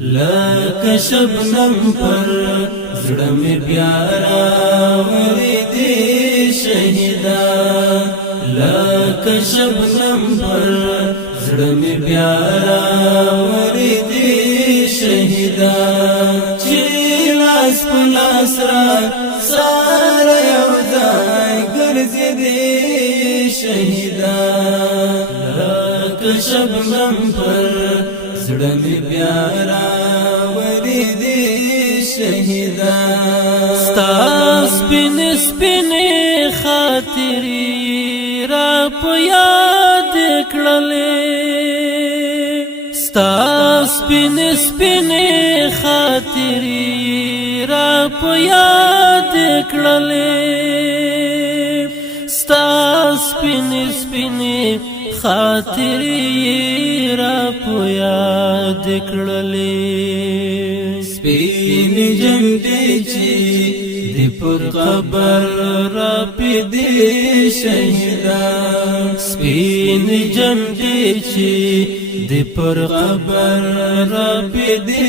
لکه شبنم پر زړه مې بیا راورېدې شهیدا لکه شبنم پر زړه مې بیا راورېدې شهیدا چې لاس په لاس را سره یو ځای ګرځېدې شهیدا لکه شبنم پر زړه مې بیا راورېدې شهیدا ستا سپینې سپینې خاطرې را په یاد کړلې ستا سپینې سپینې خاطرې را په یاد کړلې ستا سپینې سپینې خاطرې را په یاد کړلې سپینې جنډې چې د پر قبر را پدې شهیدا سپینې جنډې چې د پر قبر را پدې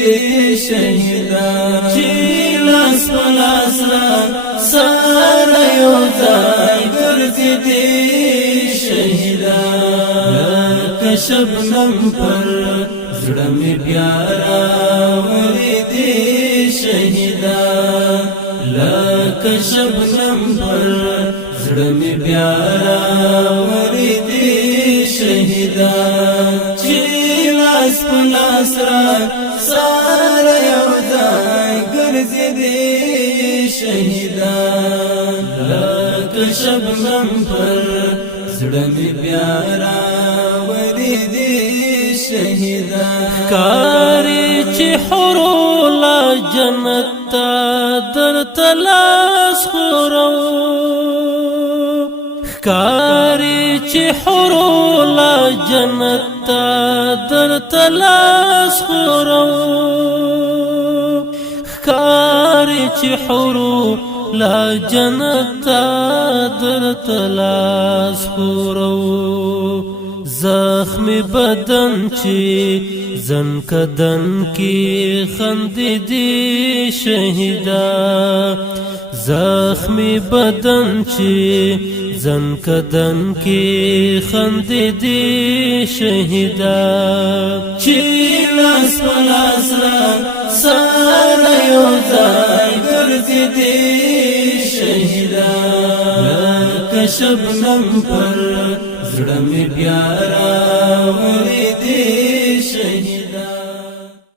شهیدا چې لاس په لاس را سره یو ځای ګرځېدې شهیدا لکه شبنم پر زړه مې بیا راورېدې شهیدا لکه شبنم پر زړه مې بیا راورېدې شهیدا چې لاس په لاس را سره یو ځای ګرځېدې شهیدا لکه شبنم پر زړه مې بیا راورېدې شهیدا ښکاري چې حورو لا جنت ته درته لاس خورو ښکاري چې حورو لا جنت ته درته لاس خورو ښکاري چې حورو لا جنت ته درته لاس خورو زخمی بدن چې زن کدن کی خندیدی شهیدا زخمی بدن چې زن کدن کی خندیدی شهیدا چې لاس په لاس را سره یو ځای ګرځېدې شهیدا لکه شبنم پر زړه مې بیا راورېدې